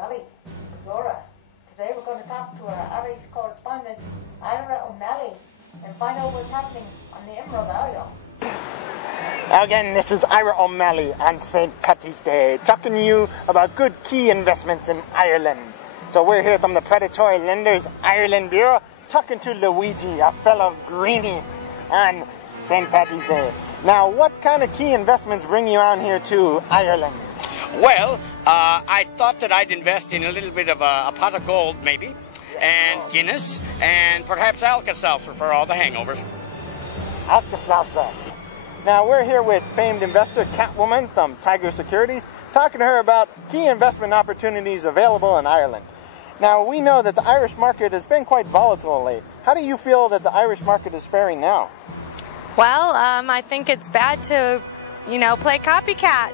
Golly, Laura, today we're going to talk to our Irish correspondent, Ira O'Malley, and find out what's happening on the Emerald Isle. Again, this is Ira O'Malley on St. Patty's Day, talking to you about good key investments in Ireland. So we're here from the Predatory Lenders Ireland Bureau, talking to Luigi, a fellow greenie, on St. Patty's Day. Now, what kind of key investments bring you on here to Ireland? Well, I thought that I'd invest in a little bit of a pot of gold, maybe, and Guinness, and perhaps Alka-Seltzer for all the hangovers. Alka-Seltzer. Now, we're here with famed investor Catwoman from Tiger Securities, talking to her about key investment opportunities available in Ireland. Now, we know that the Irish market has been quite volatile lately. How do you feel that the Irish market is faring now? Well, I think it's bad to, play copycat.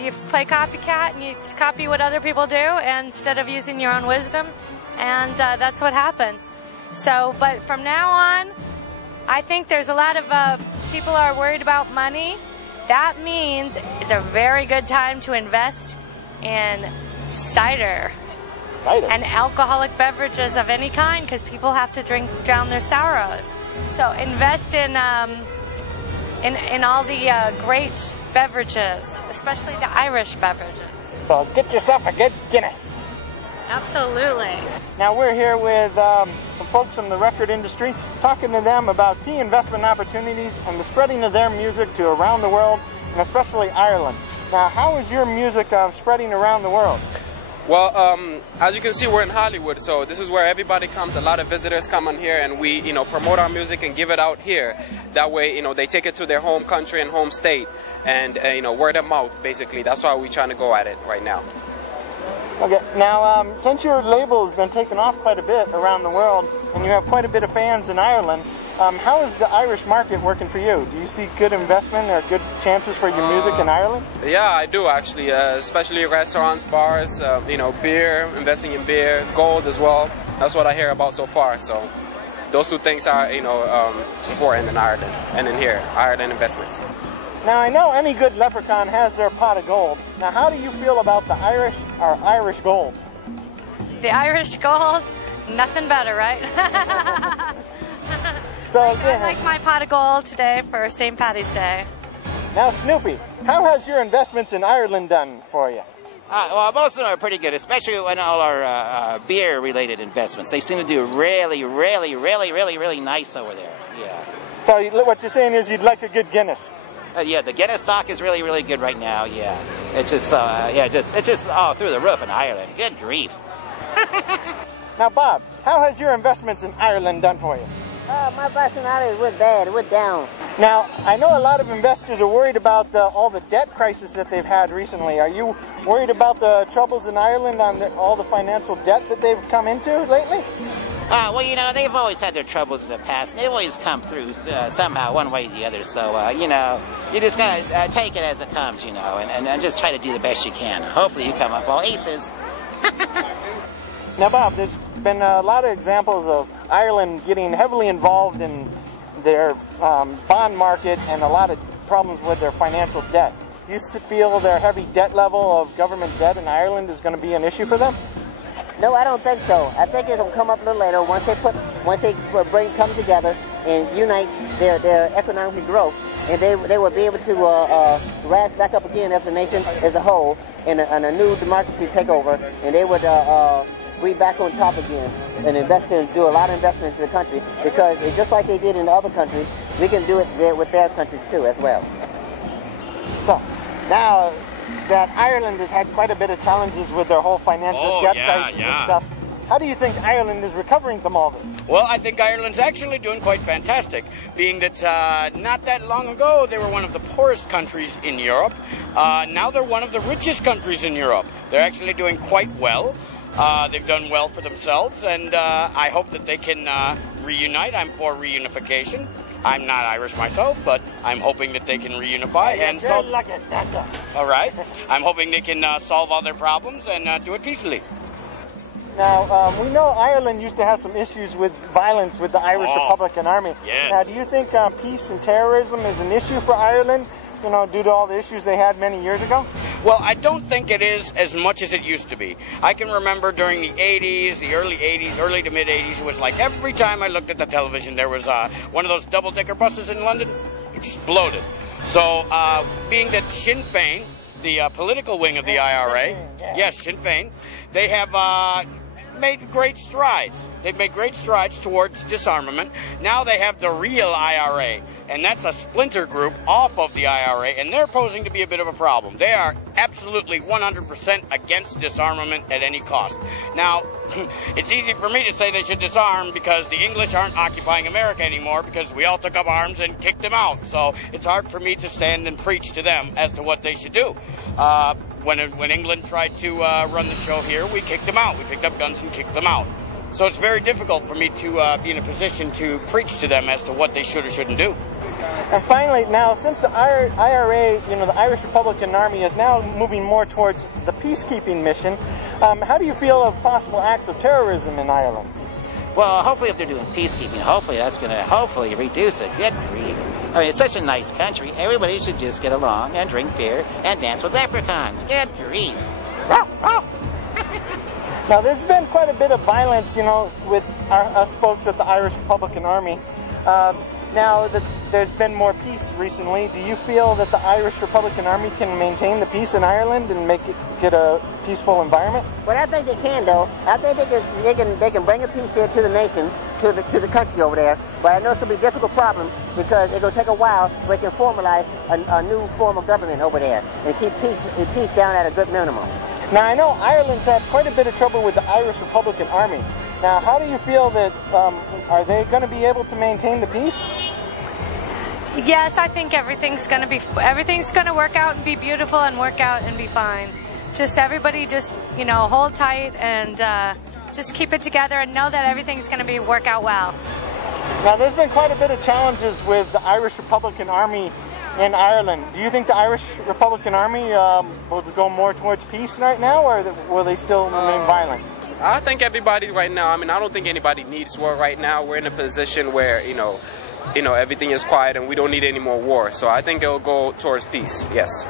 You play copycat and you just copy what other people do instead of using your own wisdom, and that's what happens. So, but from now on, I think there's a lot of people are worried about money. That means it's a very good time to invest in cider. And alcoholic beverages of any kind, because people have to drown their sorrows. So invest in all the great beverages, especially the Irish beverages. So get yourself a good Guinness. Absolutely. Now we're here with some folks from the record industry, talking to them about key investment opportunities and the spreading of their music to around the world, and especially Ireland. Now, how is your music spreading around the world? Well, as you can see, we're in Hollywood, so this is where everybody comes. A lot of visitors come on here, and we, promote our music and give it out here. That way, they take it to their home country and home state, and word of mouth, basically. That's why we're trying to go at it right now. Okay, now, since your label has been taken off quite a bit around the world, and you have quite a bit of fans in Ireland, how is the Irish market working for you? Do you see good investment or good chances for your music in Ireland? Yeah, I do, actually, especially restaurants, bars, beer, investing in beer, gold as well. That's what I hear about so far, so those two things are, important in Ireland and in here, Ireland investments. Now, I know any good leprechaun has their pot of gold. Now, how do you feel about the Irish gold? The Irish gold? Nothing better, right? So I like my pot of gold today for St. Patty's Day. Now, Snoopy, how has your investments in Ireland done for you? Well, most of them are pretty good, especially in all our beer-related investments. They seem to do really, really, really, really, really nice over there. Yeah. So what you're saying is you'd like a good Guinness? Yeah, the Guinness stock is really, really good right now. Yeah, it's just, it's just all through the roof in Ireland. Good grief. Now, Bob, how has your investments in Ireland done for you? My investment in Ireland went bad. It went down. Now, I know a lot of investors are worried about all the debt crisis that they've had recently. Are you worried about the troubles in Ireland on all the financial debt that they've come into lately? Well, they've always had their troubles in the past, and they've always come through somehow, one way or the other. So, you just gotta take it as it comes, and just try to do the best you can. Hopefully you come up all aces. Now, Bob, there's been a lot of examples of Ireland getting heavily involved in their bond market and a lot of problems with their financial debt. Do you feel their heavy debt level of government debt in Ireland is going to be an issue for them? No, I don't think so. I think it'll come up a little later once they come together and unite their economic growth, and they will be able to rise back up again as a nation as a whole, and a new democracy take over, and they would be back on top again and do a lot of investments in the country, because just like they did in the other countries, we can do it there with their countries too as well. So now that Ireland has had quite a bit of challenges with their whole financial debt crisis and stuff, how do you think Ireland is recovering from all this? Well, I think Ireland's actually doing quite fantastic, being that not that long ago they were one of the poorest countries in Europe. Now they're one of the richest countries in Europe. They're actually doing quite well. They've done well for themselves, and I hope that they can reunite. I'm for reunification. I'm not Irish myself, but I'm hoping that they can reunify. And so, all right. I'm hoping they can solve all their problems and do it peacefully. Now, we know Ireland used to have some issues with violence with the Irish Republican Army. Yes. Now, do you think peace and terrorism is an issue for Ireland, due to all the issues they had many years ago? Well, I don't think it is as much as it used to be. I can remember during the 80s, the early 80s, early to mid 80s, it was like every time I looked at the television, there was one of those double-decker buses in London exploded. So, being that Sinn Féin, the political wing of the IRA, yes, Sinn Féin, they have made great strides. They've made great strides towards disarmament. Now they have the real IRA, and that's a splinter group off of the IRA, and they're posing to be a bit of a problem. They are absolutely 100% against disarmament at any cost. Now, it's easy for me to say they should disarm because the English aren't occupying America anymore because we all took up arms and kicked them out. So it's hard for me to stand and preach to them as to what they should do. When England tried to run the show here, we kicked them out. We picked up guns and kicked them out. So it's very difficult for me to be in a position to preach to them as to what they should or shouldn't do. And finally, now, since the IRA, the Irish Republican Army is now moving more towards the peacekeeping mission, how do you feel of possible acts of terrorism in Ireland? Well, hopefully if they're doing peacekeeping, hopefully that's going to reduce it. Good grief. I mean, it's such a nice country. Everybody should just get along and drink beer and dance with leprechauns. Good grief. Now, there's been quite a bit of violence, with us folks at the Irish Republican Army. Now that there's been more peace recently, do you feel that the Irish Republican Army can maintain the peace in Ireland and get a peaceful environment? Well, I think they can, though. I think they can bring a peace here to the nation, to the country over there. But I know it's going to be a difficult problem because it's going to take a while so they can formalize a new form of government over there and keep peace down at a good minimum. Now, I know Ireland's had quite a bit of trouble with the Irish Republican Army. Now, how do you feel that, are they going to be able to maintain the peace? Yes, I think everything's going to work out and be beautiful and work out and be fine. Just everybody hold tight and just keep it together and know that everything's going to work out well. Now, there's been quite a bit of challenges with the Irish Republican Army in Ireland. Do you think the Irish Republican Army will go more towards peace right now, or will they still remain violent? I think everybody right now, I don't think anybody needs war right now. We're in a position where, everything is quiet and we don't need any more war. So I think it'll go towards peace, yes.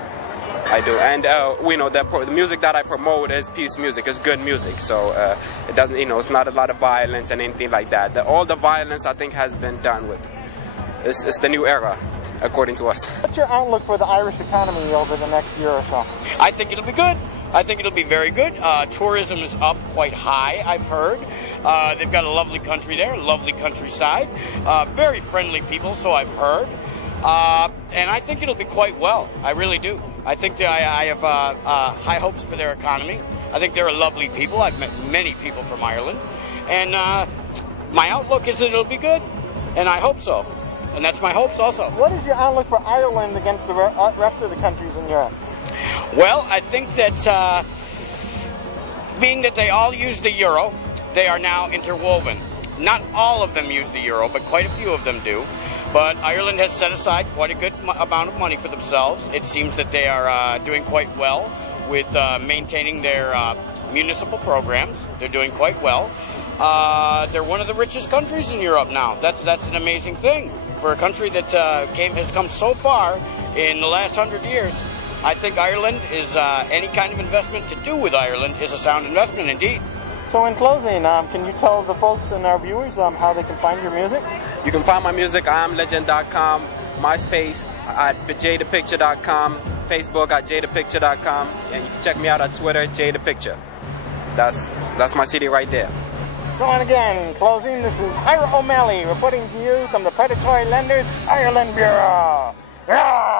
I do. And we know that the music that I promote is peace music, it's good music. So it doesn't, it's not a lot of violence and anything like that. All the violence, I think, has been done with. It's the new era, according to us. What's your outlook for the Irish economy over the next year or so? I think it'll be good. I think it'll be very good. Tourism is up quite high, I've heard. They've got a lovely country there, a lovely countryside. Very friendly people, so I've heard. And I think it'll be quite well. I really do. I think I have high hopes for their economy. I think they're a lovely people. I've met many people from Ireland. And my outlook is that it'll be good. And I hope so. And that's my hopes also. What is your outlook for Ireland against the rest of the countries in Europe? Well, I think that being that they all use the euro, they are now interwoven. Not all of them use the euro, but quite a few of them do. But Ireland has set aside quite a good amount of money for themselves. It seems that they are doing quite well with maintaining their municipal programs. They're doing quite well. They're one of the richest countries in Europe now. That's an amazing thing for a country that has come so far in the last 100 years. I think Ireland is any kind of investment to do with Ireland is a sound investment indeed. So in closing, can you tell the folks and our viewers how they can find your music? You can find my music at IamLegend.com, MySpace at JadeThePicture.com, Facebook at JadeThePicture.com, and you can check me out on Twitter, JadeThePicture. That's my CD right there. So and again, in closing, this is Ira O'Malley reporting to you from the Predatory Lenders Ireland Bureau. Yeah!